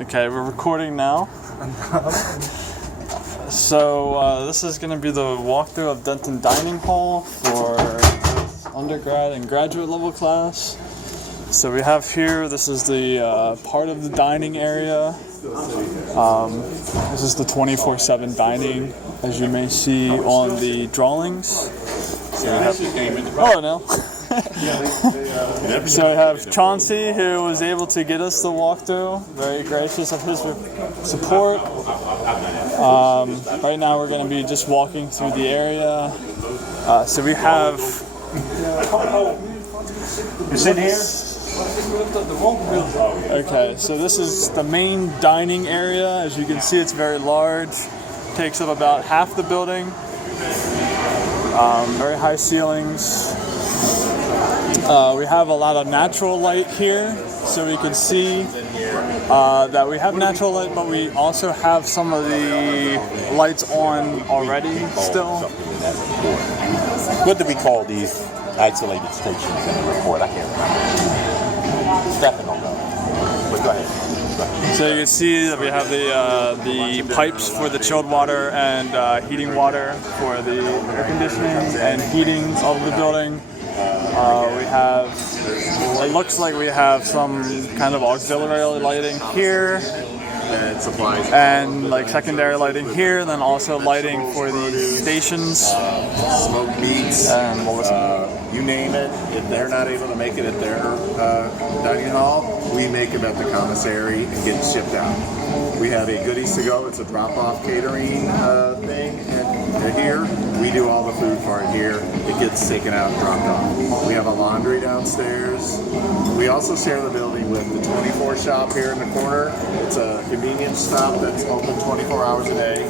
Okay, we're recording now. So this is going to be the walkthrough of Denton Dining Hall for undergrad and graduate level class. So we have here, this is the part of the dining area. This is the 24/7 dining, as you may see on the drawings. So we have, hello now. So we have Chauncey, who was able to get us the walkthrough. Very gracious of his support. Right now we're going to be just walking through the area. So we have... You sit here? Okay, so this is the main dining area. As you can see, it's very large. Takes up about half the building. Very high ceilings. We have a lot of natural light here, so we can see that we have natural light, but we also have some of the lights on already still. What do we call these isolated stations in the report? I can't remember. Stepping on them. But go ahead. So you can see that we have the pipes for the chilled water and heating water for the air conditioning and heating of the building. We have, it looks like we have some kind of auxiliary lighting here and like secondary lighting here, and then also lighting for the stations. Smoke beats, and what was you name it. If they're not able to make it at their dining hall, we make it at the commissary and get shipped out. We have a goodies to go. It's a drop-off catering thing, and here we do all the food part here. It gets taken out and dropped off. We have a laundry downstairs. We also share the building with the 24 shop here in the corner. It's a convenience stop that's open 24 hours a day,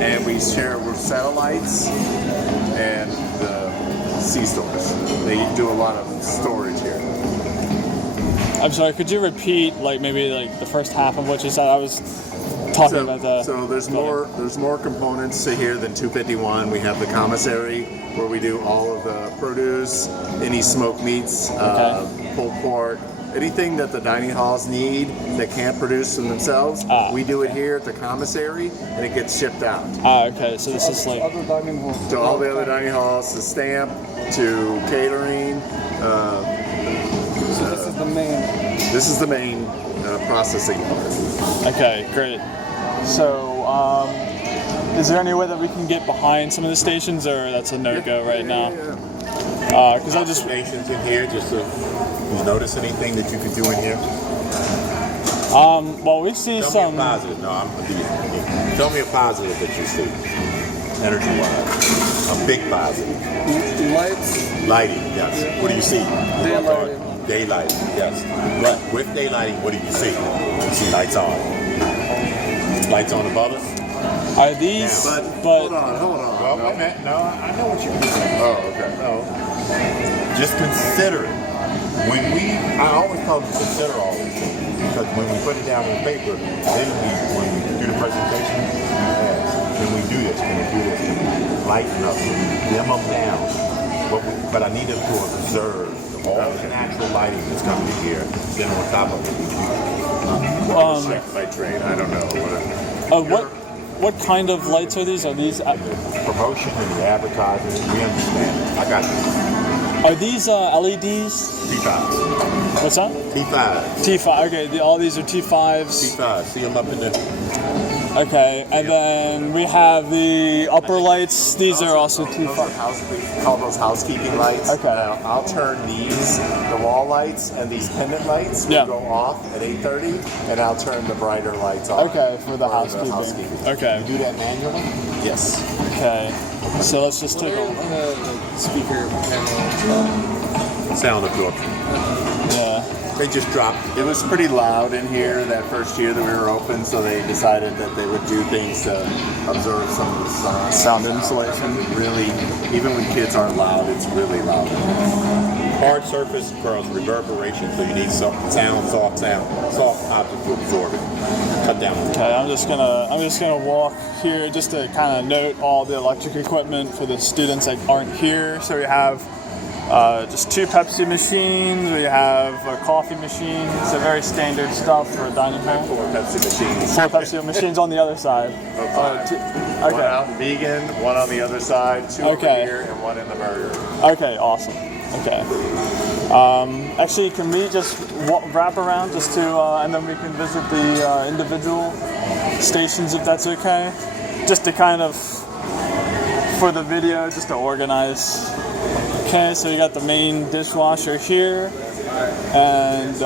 and we share with satellites and the C-stores. They do a lot of storage here. I'm sorry, could you repeat maybe the first half of what you said? I was talking about the... So there's more components to here than 251. We have the commissary where we do all of the produce, any smoked meats, pulled pork, anything that the dining halls need that can't produce them themselves. We do it here at the commissary and it gets shipped out. Okay, so this is like... Other dining halls. To all the other dining halls, to stamp, to catering. So this is the main. This is the main processing part. Okay, great. So, is there any way that we can get behind some of the stations, or that's a no-go right now? Because I just... Stations in here, just to you notice anything that you could do in here? Well, we see Tell some... me a positive. No, tell me a positive that you see, energy-wise. A big positive. Lights. Lighting, yes. What do you see? Daylighting. Daylighting, yes. But with daylighting, what do you see? You see lights on. Lights on above us? Are these... Yeah, but hold on. Well, wait a minute. No, I know what you're doing. Oh, okay. No. Just consider it. I always tell them to consider all these things. Because when we put it down on paper, then when we do the presentation, can we do this? Can we do this? Can we lighten up? Can we dim them down? But I need them to observe all the natural lighting that's coming in here. Then on top of it, by train, I don't know. what kind of lights are these? Are these... Promotion and the advertising, we understand. I got you. Are these LEDs? T5s. What's that? T5. T5. Okay, all these are T5s. T5. See them up in there. Okay, and then we have the upper lights. These are also T5. We call those housekeeping lights. Okay. I'll turn the wall lights and these pendant lights will go off at 8:30, and I'll turn the brighter lights on. Okay, for the housekeeping. Okay. You do that manually? Yes. Okay. So let's just take a Speaker panel. Sound absorption. Yeah. They just dropped. It was pretty loud in here that first year that we were open, so they decided that they would do things to observe some of the sound insulation. Really, even when kids aren't loud, it's really loud. Hard surface causes reverberation, so you need soft object to absorb it. Cut down. Okay, I'm just gonna walk here just to kind of note all the electric equipment for the students that aren't here. So we have Just 2 Pepsi machines. We have a coffee machine. So very standard stuff for a dining hall. 4 Pepsi machines. 4 Pepsi machines on the other side. One out vegan, one on the other side, 2 over here, and 1 in the burger. Okay, awesome. Okay. Actually, can we just wrap around just to, and then we can visit the individual stations if that's okay? Just to kind of, for the video, just to organize. Okay, so we got the main dishwasher here, and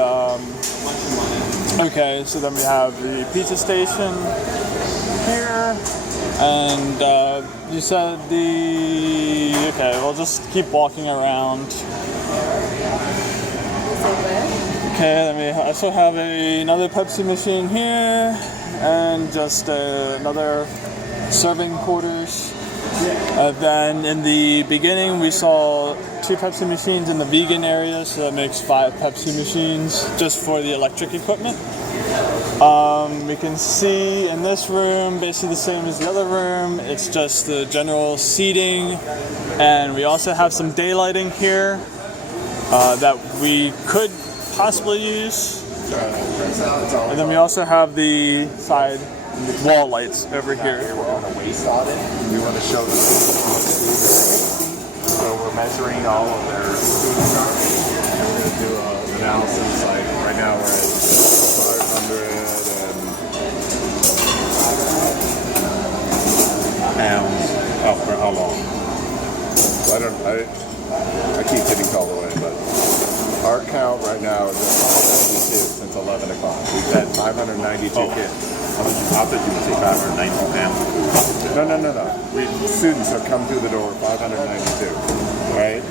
okay, so then we have the pizza station here, and you said okay, we'll just keep walking around. Okay, then we also have another Pepsi machine here, and just another serving quarters. Then in the beginning we saw 2 Pepsi machines in the vegan area, so that makes 5 Pepsi machines just for the electric equipment. We can see in this room basically the same as the other room. It's just the general seating, and we also have some daylighting here that we could possibly use. And then we also have the side wall lights over here. We're on a waste audit. We want to show the food. So we're measuring all of their food charts. And we're going to do an analysis. Like right now we're at 500 pounds. Oh, for how long? I keep hitting call away, but our count right now is at 592 since 11 o'clock. We've had 592 kids. I thought you would say 592 pounds. No. Students have come through the door, 592, right?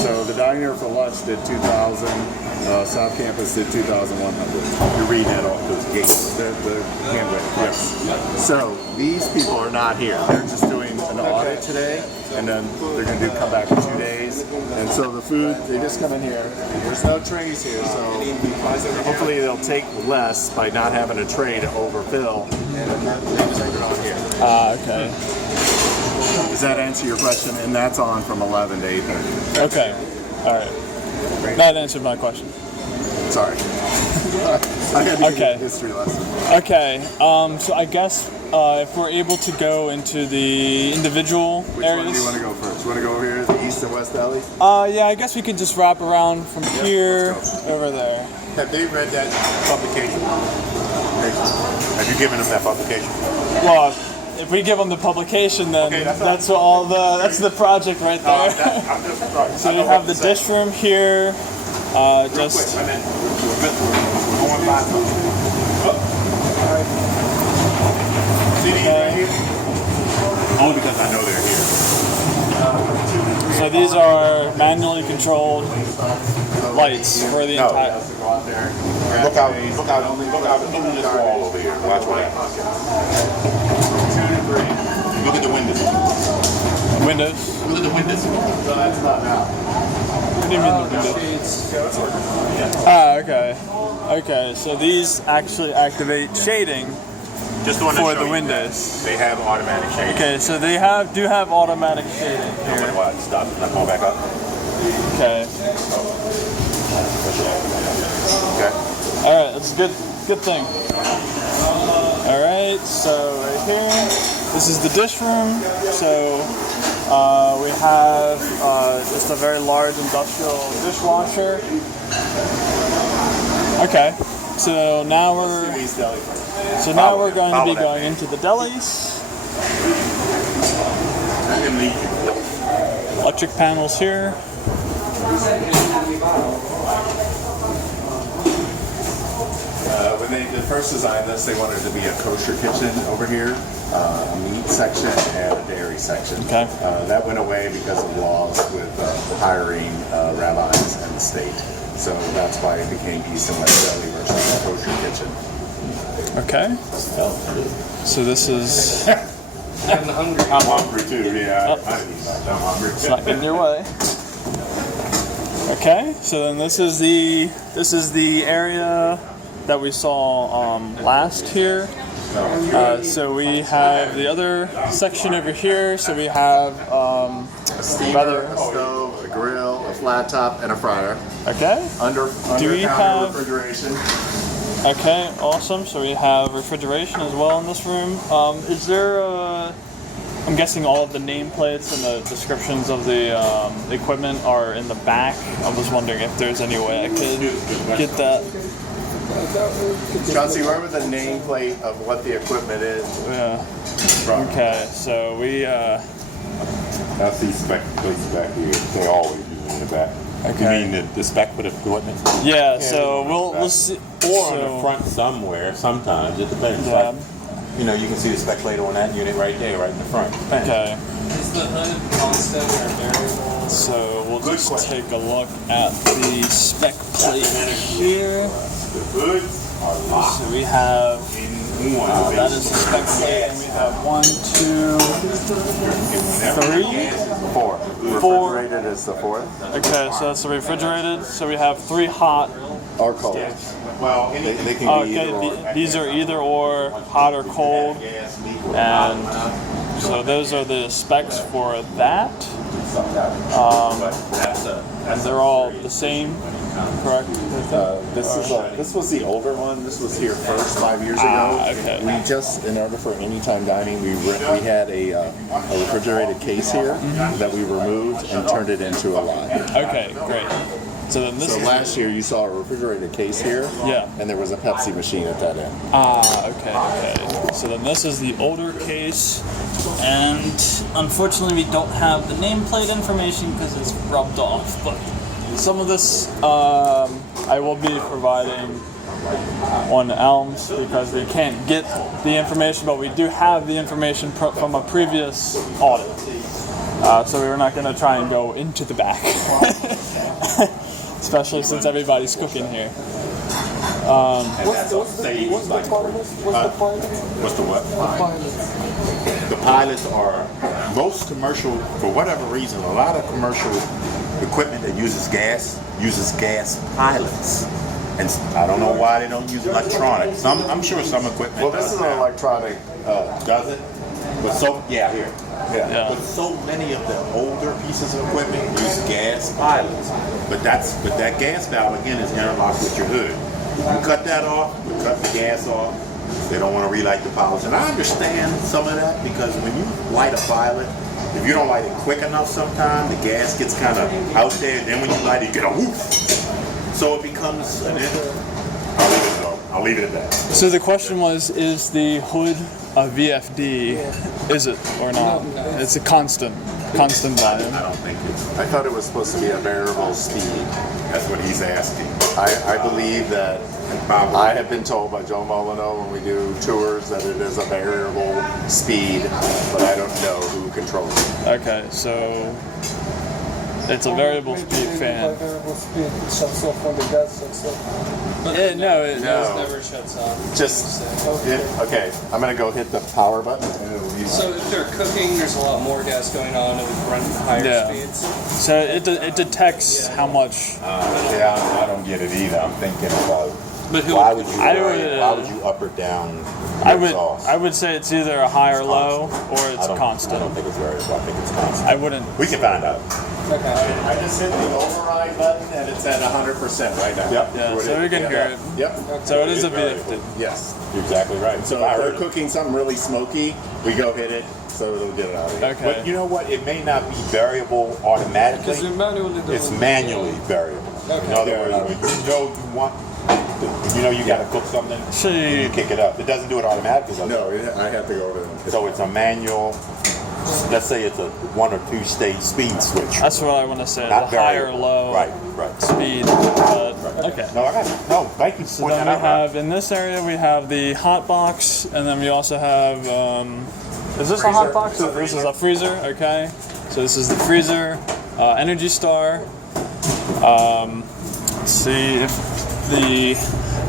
So the dining room for lunch did 2,000. South Campus did 2,100. You're reading that off those gates. The handwriting. Yes. So these people are not here. They're just doing an audit today, and then they're going to come back in 2 days. And so the food, they just come in here. There's no trays here, so hopefully they'll take less by not having a tray to overfill, and then they just put it on here. Okay. Does that answer your question? And that's on from 11 to 8:30. Okay. All right. That answered my question. Sorry. I had to give you a history lesson. Okay. So I guess if we're able to go into the individual Which areas. one do you want to go first? You want to go over here, the east and west alley? Yeah, I guess we could just wrap around from here over there. Have they read that publication? Have you given them that publication? Well, if we give them the publication, then Okay, that's the project right there. I'm just right. So you have the dish room here. Just. Quick, going by something. See these right here? Only because I know they're here. So these are manually controlled lights for the entire. Look out into this wall over here. Watch what happens. Look at the windows. Windows. Look at the windows. So that's not now. What do you mean the windows? Ah, okay. Okay, so these actually activate shading Just the one for the windows. They have automatic shading. Okay, so they do have automatic shading here. What? Stop. Not going back up. Okay. Okay. All right, that's a good thing. All right, so right here, this is the dish room. So we have just a very large industrial dishwasher. Okay, so now we're going to be going into the delis. Electric panels here. When they first designed this, they wanted it to be a kosher kitchen over here, a meat section and a dairy section. Okay. That went away because of laws with hiring rabbis and the state. So that's why it became East and West Deli versus a kosher kitchen. Okay. So this is. I'm hungry too. Yeah. I'm hungry. It's not getting your way. Okay, so then this is the area that we saw last here. So we have the other section over here. So we have A steamer, a stove, a grill, flat top, and a fryer. Okay. Under we counter have- refrigeration. Okay, awesome. So we have refrigeration as well in this room. Is there I'm guessing all of the nameplates and the descriptions of the equipment are in the back. I was wondering if there's any way I could get that. Chauncey, where was the nameplate of what the equipment is? Yeah. From? Okay, so we That's the spec plates back here. They always use in the back. Okay. You mean the spec for the equipment? yeah. So we'll see. Or so, on the front somewhere. Sometimes it depends. Yeah. Like, you know, you can see the spec plate on that unit right there, right in the front. Okay. Is the hood constant or variable? So we'll Good just question. take a look at the spec plate here. The hoods are locked So we have. in one. That is the spec plate, and we have 1, 2, 3. Four. Four. Refrigerated is the fourth. Okay, so that's the refrigerated. So we have 3 hot. Or cold. Well, They can be Okay, either or. these are either or, hot or cold, and so those are the specs for that. And they're all the same, correct? This was the older one. This was here first 5 years ago. Okay. We just, in order for anytime dining, we had a refrigerated case here that we removed and turned it into a lot. Okay, great. So then this So is last year you saw a refrigerated case here, yeah. and there was a Pepsi machine at that end. Okay. So then this is the older case, and unfortunately we don't have the nameplate information because it's rubbed off. But some of this I will be providing on Elms because we can't get the information, but we do have the information from a previous audit. So we're not going to try and go into the back. Especially since everybody's cooking here. What's the what? The pilots are most commercial, for whatever reason, a lot of commercial equipment that uses gas pilots. And I don't know why they don't use electronics. I'm sure some equipment Well, this does is an now. electronic. Does it? But here. Yeah. But so many of the older pieces of equipment use gas pilots. But that gas valve again is interlocked with your hood. You cut that off, you cut the gas off. They don't want to relight the pilots. And I understand some of that because when you light a pilot, if you don't light it quick enough sometimes, the gas gets kind of out there, and then when you light it, you get a whoop. So it becomes an I'll leave it at that. So the question was, is the hood a VFD? Is it or not? No. It's a constant volume. I don't think it's. I thought it was supposed to be a variable speed. That's what he's asking. I believe that I have been told by Joe Molyneux when we do tours that it is a variable speed, but I don't know who controls it. Okay, so it's a variable speed fan. Variable speed, it shuts off when the gas shuts off. Yeah, no, It No. never shuts off. Just, Okay. okay, I'm gonna go hit the power button and it'll be So if they're cooking, there's a lot more gas going on and we run higher Yeah. speeds. So it detects how much. Yeah, I don't get it either. I'm thinking about But who why would you I would, up or down? I your would sauce? I would say it's either a high or low or it's I don't constant. think it's variable. I think it's constant. I wouldn't. We can find out. Okay. I just hit the override button and it's at 100% right now. Yep. Yeah, What so it- we can hear it. Yep. So it is a It's variable. VFD. Yes. You're exactly right. So I if they're heard it. cooking something really smoky, we go hit it so it'll get it out of here. Okay. But you know what? It may not be variable automatically. Because you manually do It's it. manually variable. Okay. In other words, when you want, you got to cook something, Actually, you kick it up. It doesn't do it automatically. Does it? No, I have to go to So it's a manual. Let's say it's a 1 or 2 state speed switch. that's what I want to say. Not The high or variable. low Right. speed. But, okay. No, I got it. No, thank you for So pointing then that we out. have, in this area, we have the hot box, and then we also have, is this a hot box? This is a freezer, okay. So this is the freezer, Energy Star. Let's see if the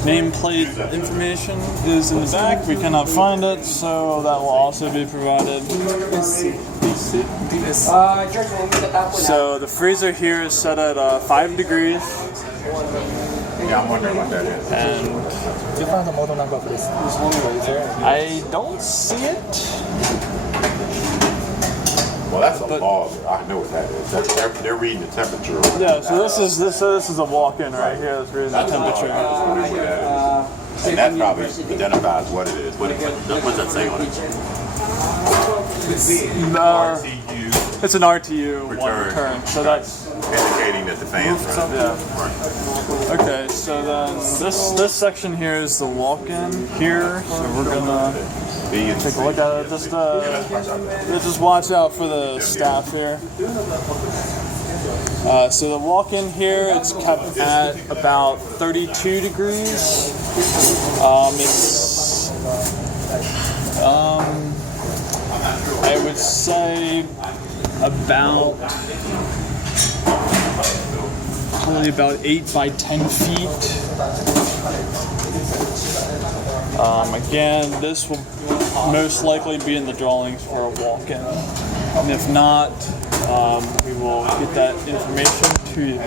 nameplate information is in the back. We cannot find it, so that will also be provided. So the freezer here is set at 5 degrees, Yeah, I'm wondering what that is. and You found the model number, please. There's one right there. I don't see it. Well, that's a logger. I know what that is. They're reading the temperature. Yeah, so this is a walk-in right here. That's reading the temperature. And that probably identifies what it is. What does that say on it? RTU. It's an RTU return. So that's indicating that the fan's running. Yeah. Okay, so then this section here is the walk-in here. So we're gonna take a look at it. Just watch out for the staff here. So the walk-in here, it's kept at about 32 degrees. I would say probably about 8 by 10 feet. Again, this will most likely be in the drawings for a walk-in. And if not, we will get that information to you.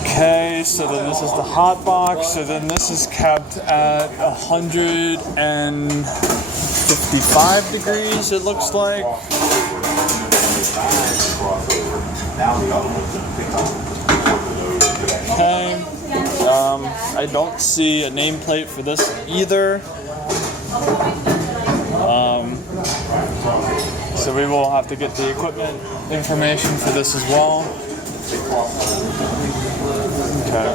Okay, so then this is the hot box. So then this is kept at 155 degrees, it looks like. Okay, I don't see a nameplate for this either. So we will have to get the equipment information for this as well. Okay.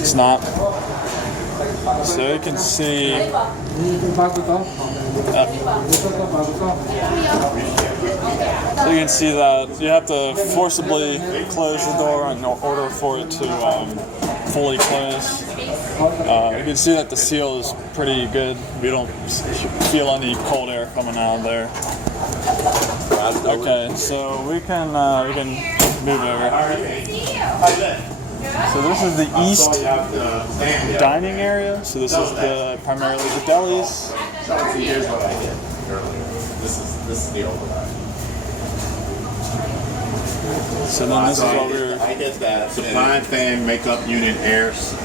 It's not. So you can see. So you can see that you have to forcibly close the door in order for it to fully close. You can see that the seal is pretty good. We don't feel any cold air coming out of there. Okay, so we can move over. So this is the east dining area. So this is primarily the delis. Here's what I did earlier. This is the override. So then this is what we're. I did that. Supply fan, makeup unit air 6,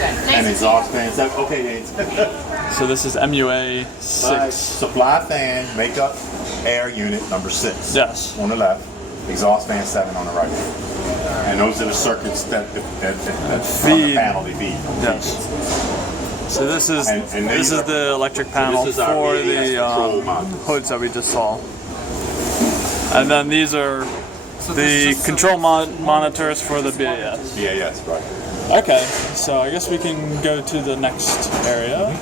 and exhaust fan 7. Okay, Dave. So this is MUA 6. Supply fan, makeup air unit number 6. Yes. On the left, exhaust fan 7 on the right. And those are the circuits that from the panel they feed. Yes. So this is this is the electric panel this is our for ADS the control modules. hoods that we just saw. And then these are the control monitors for the BAS. BAS, right. Okay, so I guess we can go to the next area.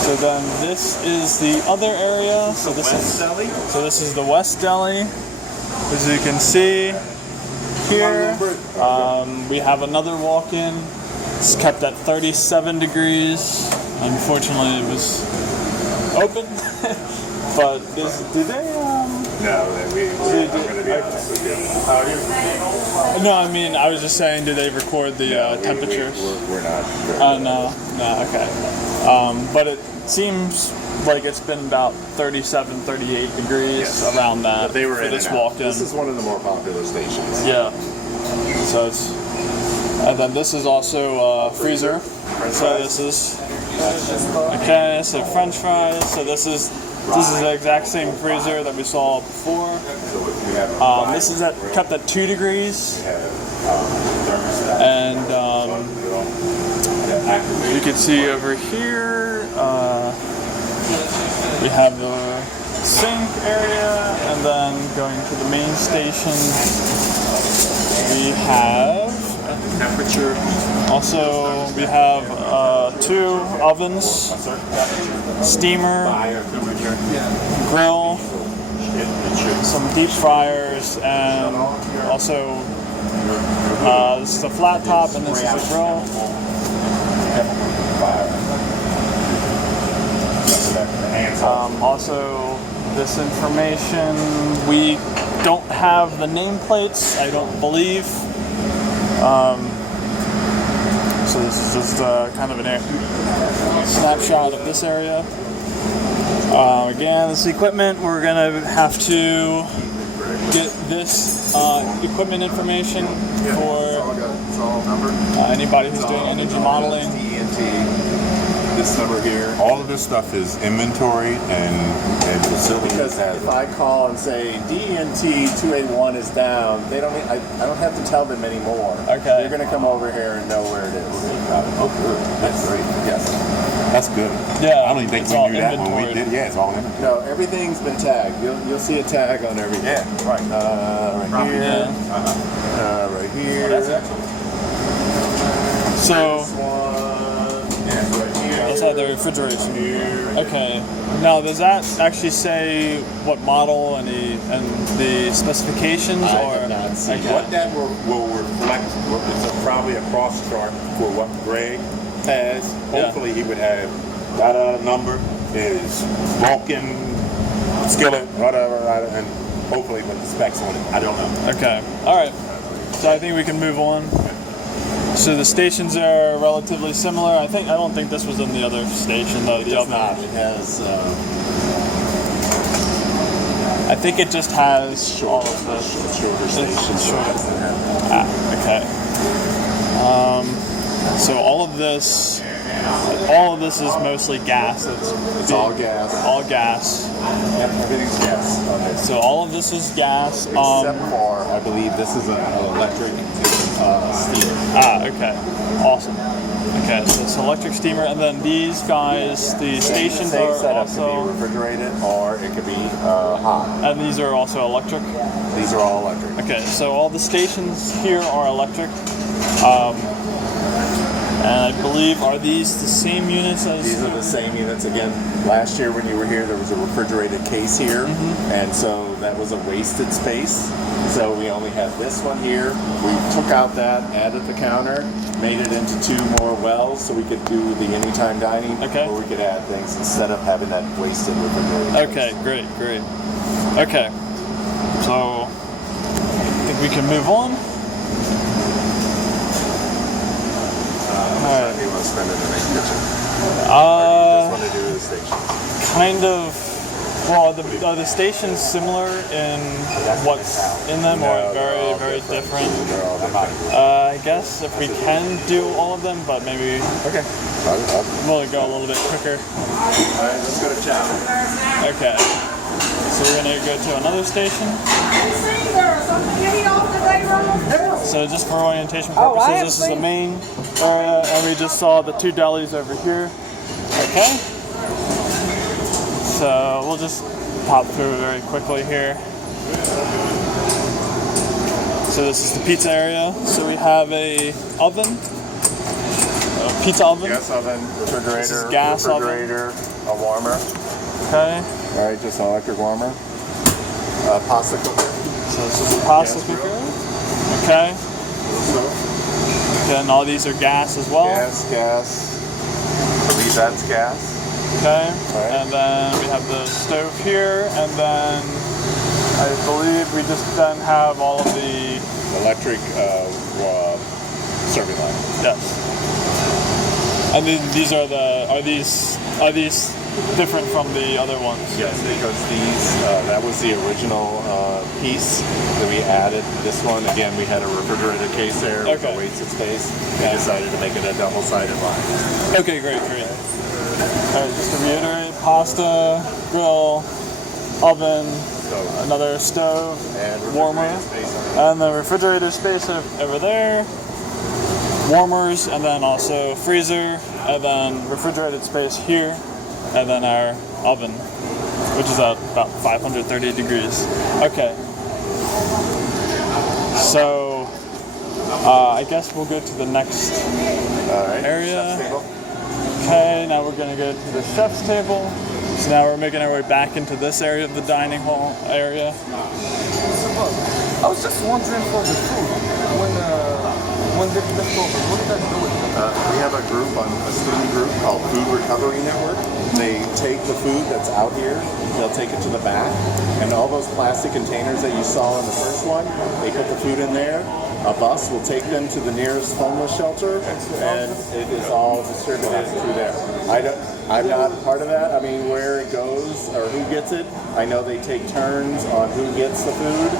So then this is the other area. So this is the West Deli. As you can see here, we have another walk-in. It's kept at 37 degrees. Unfortunately, it was open. But did they? No, I'm going to be honest with you. No, I mean, I was just saying, do they record the temperatures? We're not. No, okay. But it seems like it's been about 37, 38 degrees around that But they were for in this and out. walk-in. This is one of the more popular stations. Yeah. So it's, and then this is also freezer. So this is okay. So French fries. So this is the exact same freezer that we saw before. This is kept at 2 degrees, and you can see over here we have the sink area, and then going to the main station we have temperature. Also we have 2 ovens, steamer, grill, some deep fryers, and also this is a flat top, and this is a grill. Also, this information, we don't have the nameplates, I don't believe. So this is just kind of a snapshot of this area. Again, this equipment, we're going to have to get this equipment information for it's all numbered. Anybody who's doing energy modeling. DNT. This number here. All of this stuff is inventory and facilities. Because if I call and say DNT 281 is down, they don't. I don't have to tell them anymore. Okay. They're going to come over here and know where it is. Oh, good. That's great. Yes. That's good. Yeah, I don't even think it's we all knew that when we inventoried. did. Yeah, it's all inventory. No, everything's been tagged. You'll see a tag on everything. Yeah, right. Right here. Yeah. Right here. That's excellent. So This one. Yeah, right here. that's how the refrigeration. Here. Okay. Now, does that actually say what model and the specifications, I or have not seen okay. What that will reflect is probably a cross chart for what Greg has. Yeah. Hopefully he would have that number is Vulcan skillet, whatever, and hopefully with the specs on it. I don't know. Okay. All right. So I think we can move on. So the stations are relatively similar. I don't think this was in the other station though. It The does other. not. It has I think it just has all of the shorter stations. shorter. Okay. So all of this is mostly gas. It's all gas. All gas. Yep, everything's gas on this. So all of this is gas. Except for, I believe this is an electric steamer. Okay. Awesome. Okay, so it's electric steamer, and then these guys, the stations Same are setup can also, be refrigerated or it could be hot. and these are also electric. These are all electric. Okay, so all the stations here are electric. And I believe, are these the same units as? These are the same units. Again, last year when you were here, there was a refrigerated case here, and so that was a wasted space. So we only have this one here. We took out that, added the counter, made it into 2 more wells, so we could do the anytime dining, Okay. or we could add things instead of having that wasted refrigerated Okay, space. great. Okay, so I think we can move on. How do you want to spend it in the kitchen? Uh, Or do you just want to do the station? kind of. Well, are the stations similar in what's in them, or No, they're all very different? They're all different. I guess if we can do all of them, but maybe Okay. we'll go a little bit quicker. All right, let's go to chow. Okay. So we're gonna go to another station. So just for orientation purposes, this is the main area, and we just saw the 2 delis over here. Okay. So we'll just pop through very quickly here. So this is the pizza area. So we have a oven, a pizza oven. Gas oven, refrigerator, This is gas oven. refrigerator, a warmer. Okay. All right, just an electric warmer. Pasta cooker. So this is the pasta Gas grill. cooker. Okay. Stove. Then all these are gas as well. Gas. I believe that's gas. Okay. Alright. And then we have the stove here, and then I believe we just then have all of the Electric serving line. yes. And then these are are these different from the other ones? Yes, because that was the original piece that we added. This one, again, we had a refrigerated case there with Okay. a wasted space. We decided to make it a double-sided line. Okay, great. All right, just to reiterate: pasta, grill, oven, another stove, And warmer, refrigerated space on it. and the refrigerator space over there. Warmers, and then also freezer, and then refrigerated space here, and then our oven, which is at about 530 degrees. Okay. So, I guess we'll go to the next All right. area. Chef's table. Okay, now we're gonna go to the chef's table. So now we're making our way back into this area of the dining hall area. I was just wondering for the food when they're left over, what are they doing? We have a group, a student group called Food Recovery Network. They take the food that's out here, they'll take it to the back, and all those plastic containers that you saw in the first one, they put the food in there. A bus will take them to the nearest homeless shelter, and it is all distributed through there. I'm not part of that. I mean, where it goes or who gets it, I know they take turns on who gets the food.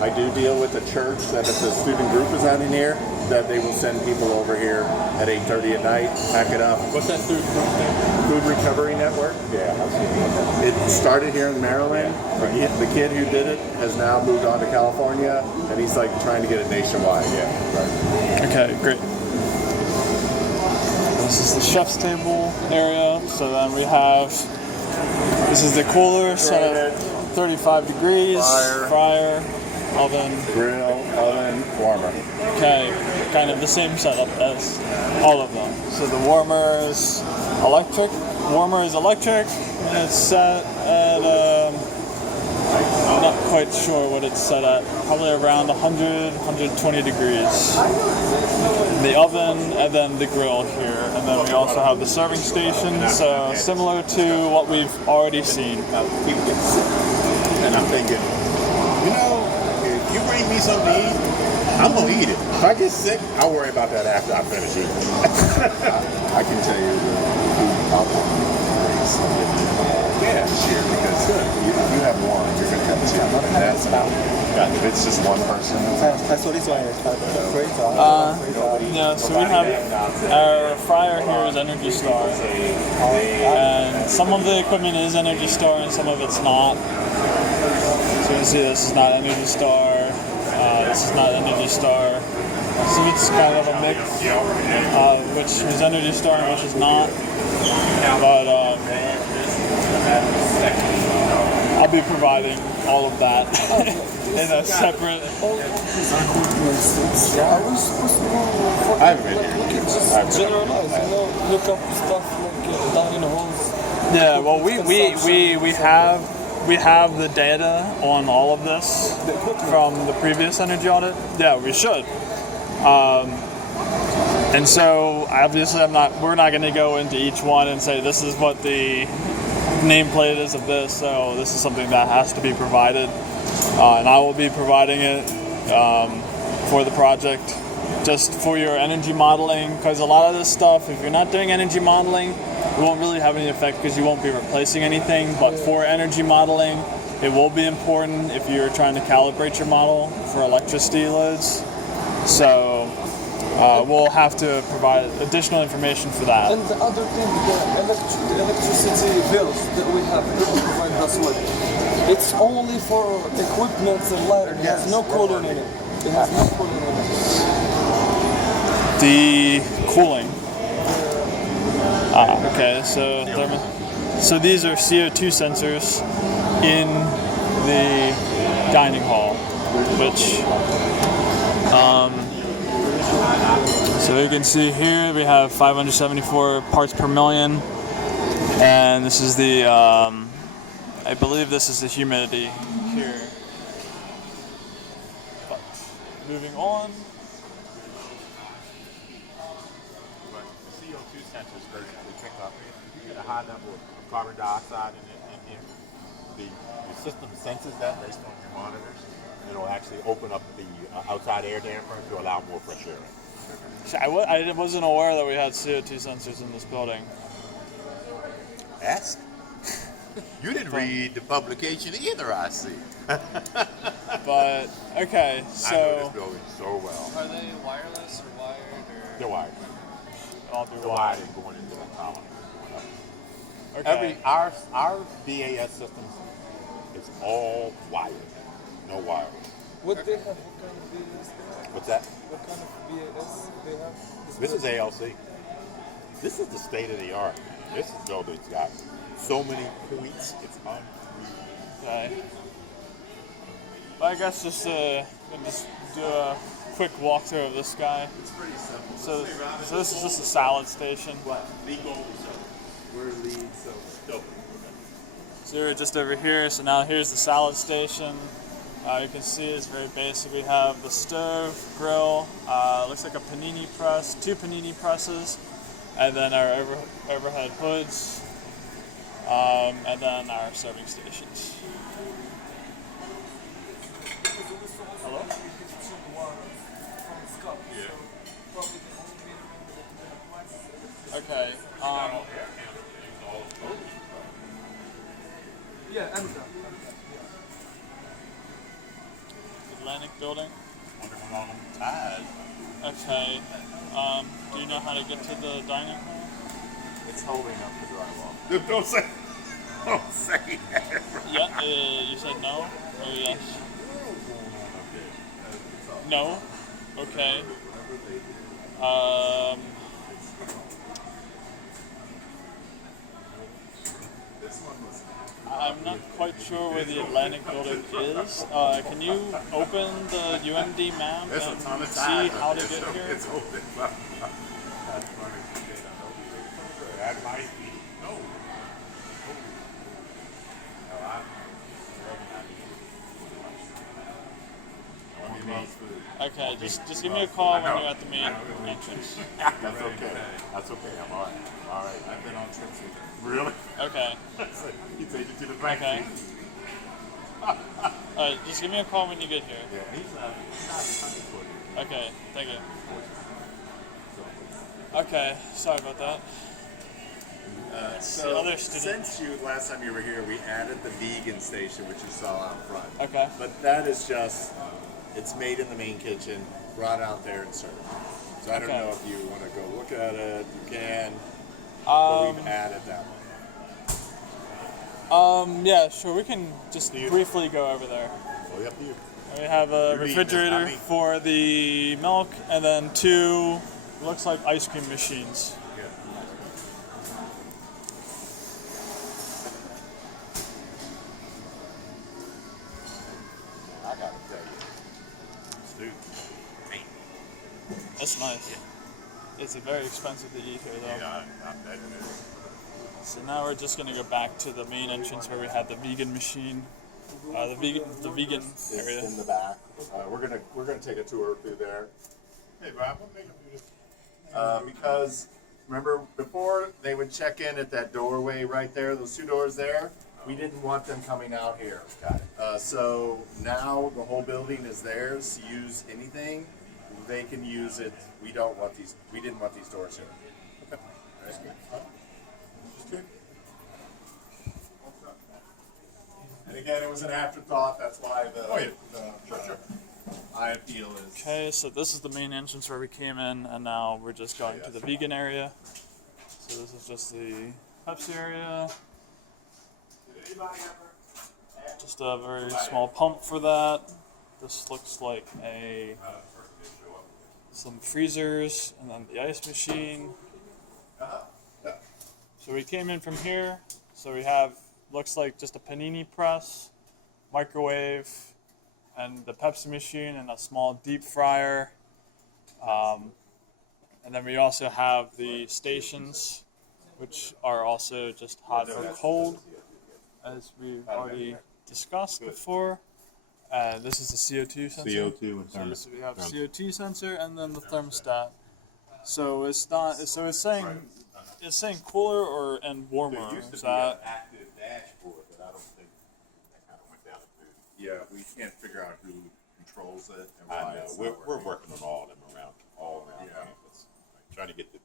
I do deal with the church that if the student group is not in here, that they will send people over here at 8:30 at night, pack it up. What's that student group's name? Food Recovery Network. Yeah, it started here in Maryland. The kid who did it has now moved on to California, and he's like trying to get it nationwide. Yeah. Right. Okay, great. This is the chef's table area. So then we have, this is the cooler set at 35 degrees, fryer, oven, Grill, oven, warmer. Okay, kind of the same setup as all of them. So the warmer is electric. And it's set at, I'm not quite sure what it's set at. Probably around 100, 120 degrees. The oven and then the grill here. And then we also have the serving station. So similar to what we've already seen. People get sick. And I'm thinking, you know, if you bring me something to eat, I'm going to eat it. If I get sick, I'll worry about that after I finish eating. I can tell you the food outcome rates this year because if you have one, you're going to have two. And that's about. If it's just one person. Yeah, so we have our fryer here is Energy Star, and some of the equipment is Energy Star and some of it's not. So you can see this is not Energy Star, this is not Energy Star. So it's kind of a mix, which is Energy Star and which is not. But I'll be providing all of that in a separate. I haven't been here. Generalize, look up stuff like down in the holes. Yeah, well, we have the data on all of this from the previous energy audit. Yeah, we should. And so obviously we're not going to go into each one and say this is what the nameplate is of this, so this is something that has to be provided, and I will be providing it for the project just for your energy modeling, because a lot of this stuff, if you're not doing energy modeling, it won't really have any effect because you won't be replacing anything, but for energy modeling it will be important if you're trying to calibrate your model for electricity loads. So we'll have to provide additional information for that. And the other thing, the electricity bills that we have to provide us with, it's only for equipment and lighting. It has no cooling in it. It has no cooling in it. The cooling. Okay, so these are CO2 sensors in the dining hall, which so you can see here we have 574 parts per million, and this is the I believe this is the humidity here. But moving on. But the CO2 sensors basically pick up. If you get a high number of carbon dioxide in here, the system senses that based on your monitors. It'll actually open up the outside air damper to allow more fresh air in. I wasn't aware that we had CO2 sensors in this building. Ask. You didn't read the publication either, I see. But, okay, so... I know this building so well. Are they wireless or wired? Or? They're wired. I'll do They're wired and going into the column. Okay. Our BAS systems is all wired. No wireless. What they have? What kind of BAS they have? What's that? What kind of BAS they have? This is ALC. This is the state of the art. This building's got so many points. It's unreal. Okay. Well, I guess just do a quick walkthrough of this guy. It's pretty simple. So this is just a salad station. What? We're lead, so. So we're just over here. So now here's the salad station. You can see it's very basic. We have the stove, grill, looks like a panini press, 2 panini presses, and then our overhead hoods, and then our serving stations. Hello? Okay. Yeah, and Atlantic building? Wonder when all them ties. Okay. Do you know how to get to the dining hall? It's holding up the drywall. Don't say that. Yeah, you said no? Or yes? No? Okay. I'm not quite sure where the Atlantic building is. Can you open the UMD map There's a and ton of see ties how up to there, get so here? it's open. That might be. No. Okay, just give me a call when you're at the main entrance. That's okay. That's okay. I'm all right. All right. I've been on trips with him. Really? Okay. He takes you to the back. Okay. Alright, just give me a call when you get here. Yeah, he's not Okay, thank you. Okay, sorry about that. So The other student. since last time you were here, we added the vegan station, which you saw out front. Okay. But that is just, it's made in the main kitchen, brought out there and served. So I don't Okay. know if you want to go look at it. You can. But we've Um, added that one. yeah, sure, we can just briefly go over there. Totally up to you. We have a You're leading this, refrigerator not me. for the milk, and then two, looks like ice cream machines. Yeah. I gotta tell you, Dude. That's nice. It's very expensive to eat here, though. Yeah, I bet it is. So now we're just gonna go back to the main entrance where we had the vegan machine, the vegan it's area. in the back. We're gonna take a tour through there. Hey, Rob, what make him do this? Because remember before they would check in at that doorway right there, those two doors there, we didn't want them coming out here. Got it. So now the whole building is theirs to use anything. They can use it. We don't want these. We didn't want these doors here. That's good. That's good. And again, it was an afterthought. That's why the Sure. eye appeal is. Okay, so this is the main entrance where we came in, and now we're just going to the vegan area. So this is just the Pepsi area. Just a very small pump for that. This looks like some freezers, and then the ice machine. So we came in from here. So we have, looks like just a panini press, microwave, and the Pepsi machine, and a small deep fryer. And then we also have the stations, which are also just hot or cold, as we've already discussed before. This is the CO2 sensor. CO2 and So we have CO2 sensor and then the thermostat. So it's not. So it's saying cooler or and warmer. There used to Is be an that active dashboard, but I don't think that kind of went down the tube. Yeah, we can't figure out who controls it and I why know. it's We're not working. working on all of them all around Yeah. campus. Trying to get the